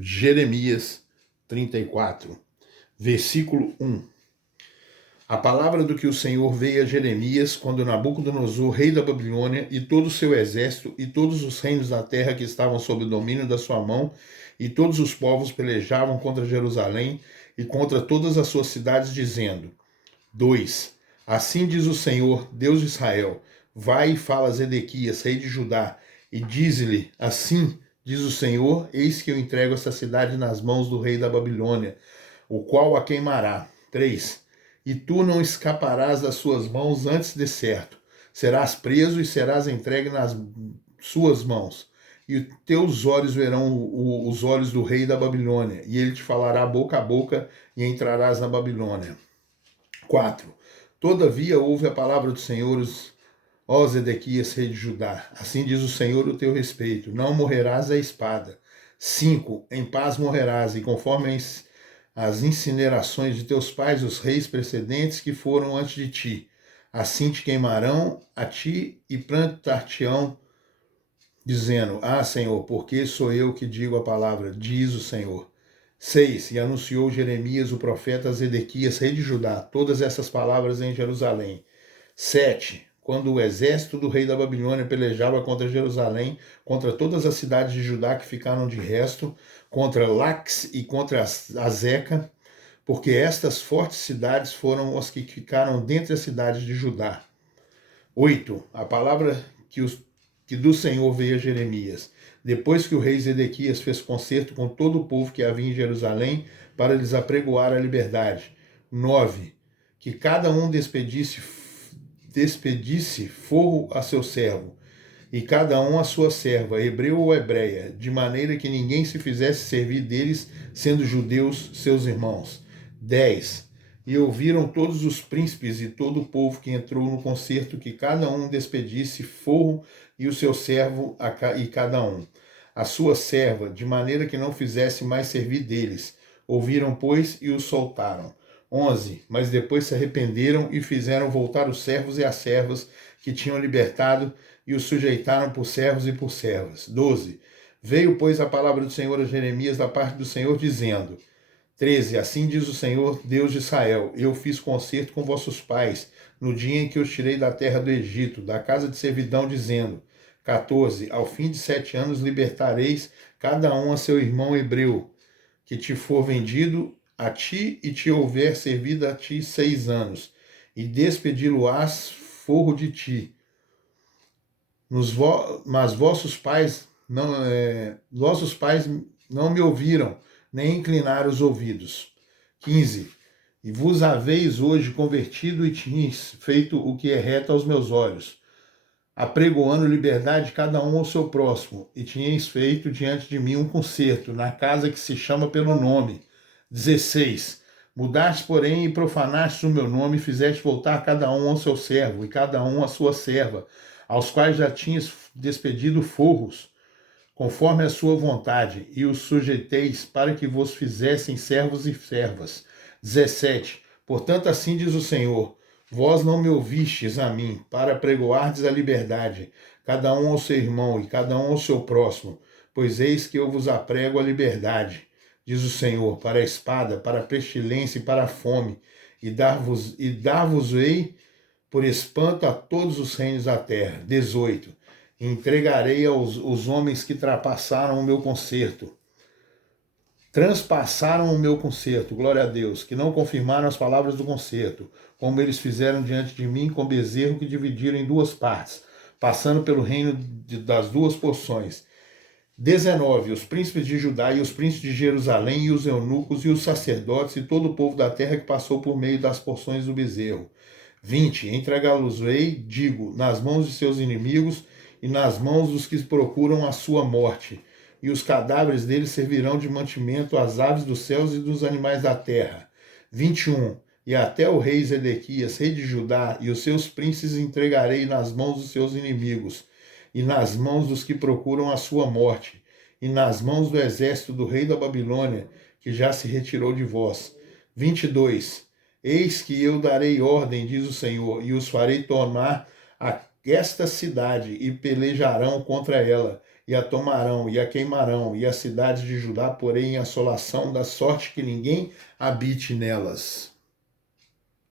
Jeremias 34, versículo 1. A palavra do que o Senhor veio a Jeremias quando Nabucodonosor, rei da Babilônia, e todo o seu exército, e todos os reinos da terra que estavam sob o domínio da sua mão, e todos os povos pelejavam contra Jerusalém e contra todas as suas cidades, dizendo: 2. Assim diz o Senhor, Deus de Israel: vai e fala a Zedequias, rei de Judá, e dize-lhe: assim diz o Senhor, eis que eu entrego esta cidade nas mãos do rei da Babilônia, o qual a queimará. 3. E tu não escaparás das suas mãos antes de certo. Serás preso e serás entregue nas suas mãos. E teus olhos verão os olhos do rei da Babilônia, e ele te falará boca a boca, e entrarás na Babilônia. 4. Todavia ouve a palavra do Senhor, ó Zedequias, rei de Judá. Assim diz o Senhor o teu respeito: não morrerás à espada. 5. Em paz morrerás, e conforme as incinerações de teus pais, os reis precedentes que foram antes de ti. Assim te queimarão a ti e plantar-te-ão, dizendo: ah, Senhor, porque sou eu que digo a palavra, diz o Senhor. 6. E anunciou Jeremias, o profeta, a Zedequias, rei de Judá, todas essas palavras em Jerusalém. 7. Quando o exército do rei da Babilônia pelejava contra Jerusalém, contra todas as cidades de Judá que ficaram de resto, contra Lax e contra Azeca, porque estas fortes cidades foram as que ficaram dentre as cidades de Judá. 8. A palavra que do Senhor veio a Jeremias, depois que o rei Zedequias fez concerto com todo o povo que havia em Jerusalém, para lhes apregoar a liberdade. 9. Que cada um despedisse forro a seu servo, e cada um a sua serva, hebreu ou hebreia, de maneira que ninguém se fizesse servir deles, sendo judeus seus irmãos. 10. E ouviram todos os príncipes e todo o povo que entrou no concerto, que cada um despedisse forro e o seu servo e cada um a sua serva, de maneira que não fizesse mais servir deles. Ouviram, pois, e os soltaram. 11. Mas depois se arrependeram e fizeram voltar os servos e as servas que tinham libertado, e os sujeitaram por servos e por servas. 12. Veio, pois, a palavra do Senhor a Jeremias da parte do Senhor, dizendo: 13. Assim diz o Senhor, Deus de Israel: eu fiz concerto com vossos pais, no dia em que os tirei da terra do Egito, da casa de servidão, dizendo: 14. Ao fim de 7 anos libertareis cada um a seu irmão hebreu, que te for vendido a ti e te houver servido a ti 6 anos, e despedi-lo-ás forro de ti. Mas vossos pais não me ouviram, nem inclinaram os ouvidos. 15. E vos haveis hoje convertido e tinhas feito o que é reto aos meus olhos, apregoando liberdade cada um ao seu próximo, e tinhas feito diante de mim um concerto, na casa que se chama pelo nome. 16. Mudaste, porém, e profanaste o meu nome, e fizeste voltar cada um ao seu servo, e cada um à sua serva, aos quais já tinhas despedido forros, conforme a sua vontade, e os sujeiteis para que vos fizessem servos e servas. 17. Portanto, assim diz o Senhor: vós não me ouvistes a mim, para pregoardes a liberdade, cada um ao seu irmão e cada um ao seu próximo, pois eis que eu vos aprego a liberdade, diz o Senhor, para a espada, para a pestilência e para a fome, e dar-vos-ei por espanto a todos os reinos da terra. 18. Entregarei os homens que transpassaram o meu concerto, glória a Deus, que não confirmaram as palavras do concerto, como eles fizeram diante de mim com bezerro que dividiram em 2 partes, passando pelo reino das 2 porções. 19. Os príncipes de Judá e os príncipes de Jerusalém e os eunucos e os sacerdotes e todo o povo da terra que passou por meio das porções do bezerro. 20. Entregá-los-ei, digo, nas mãos de seus inimigos e nas mãos dos que procuram a sua morte, e os cadáveres deles servirão de mantimento às aves dos céus e dos animais da terra. 21. E até o rei Zedequias, rei de Judá, e os seus príncipes entregarei nas mãos dos seus inimigos, e nas mãos dos que procuram a sua morte, e nas mãos do exército do rei da Babilônia, que já se retirou de vós. 22. Eis que eu darei ordem, diz o Senhor, e os farei tornar a esta cidade, e pelejarão contra ela, e a tomarão, e a queimarão, e as cidades de Judá porém em assolação, da sorte que ninguém habite nelas.